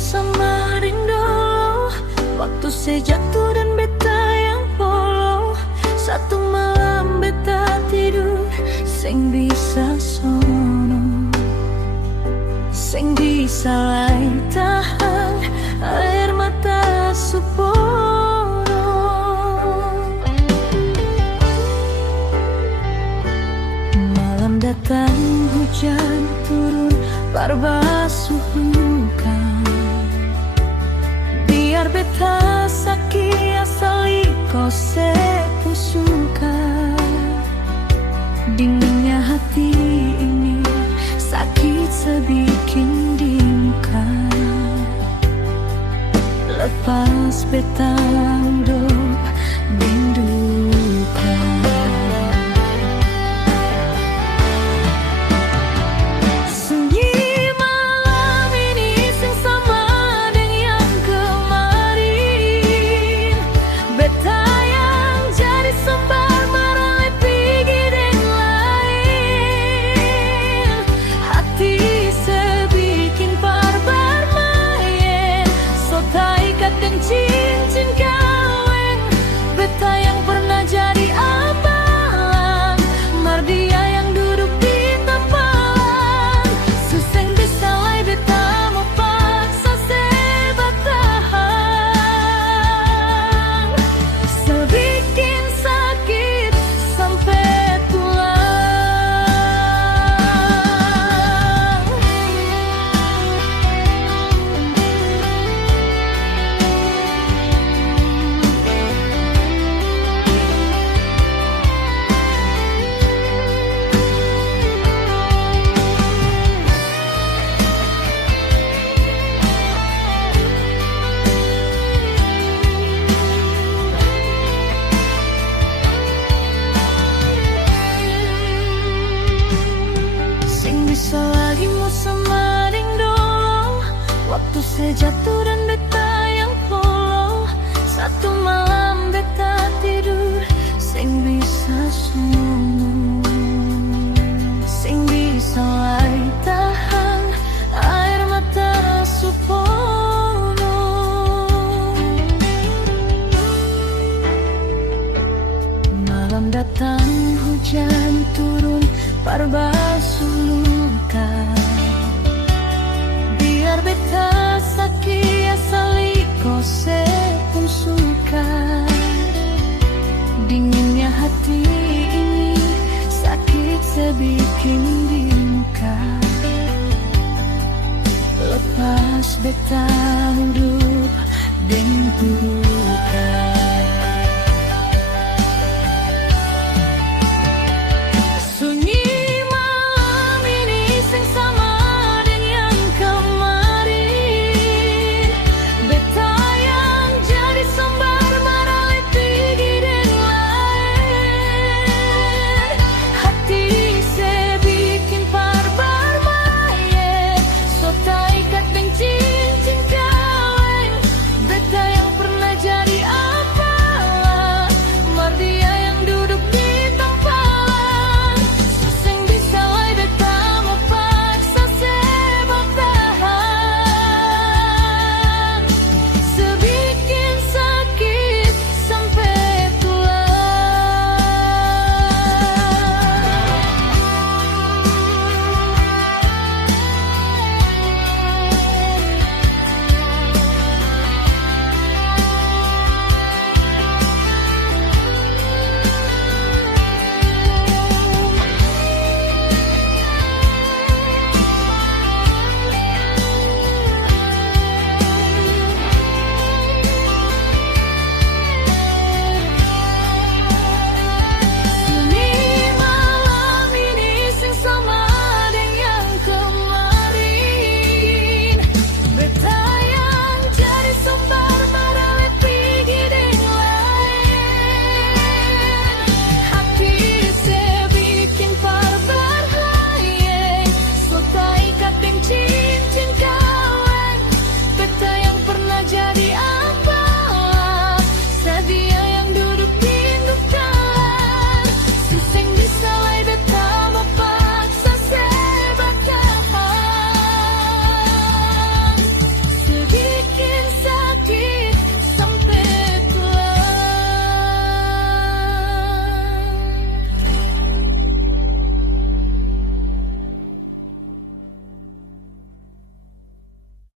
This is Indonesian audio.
sama rindu. Waktu saya jatuh dan beta yang polo. Satu malam beta tidur, sing bisa sono, sing bisa lai tahan air mata suporo. Malam datang hujan turun barbasuh luka. Biar beta sakit asali kose pun suka. Dinginnya hati ini sakit sebikin di muka. Lepas beta hidup duka. Sunyi malam ini sing sama dengan yang kemarin. Beta yang jadi sumber marah pergi dengan lain. Hati sebikin barbar main. Sotai kadang cincin kawin. Beta yang pernah jadi apalan. Mardia yang duduk di tapalan. Suseng bisa lai beta mau paksa sebat tahan. Sebikin sakit sampai tulang. Sing bisa lagi mau sama rindu. Waktu saya jatuh dan beta yang polo. Satu malam beta tidur, sing bisa sono, sing bisa lai tahan air mata supono. Malam datang hujan turun barbasuh luka. Biar beta sakit asali kose pun suka. Dinginnya hati ini sakit sebikin di muka. Lepas beta hidup dengan duka.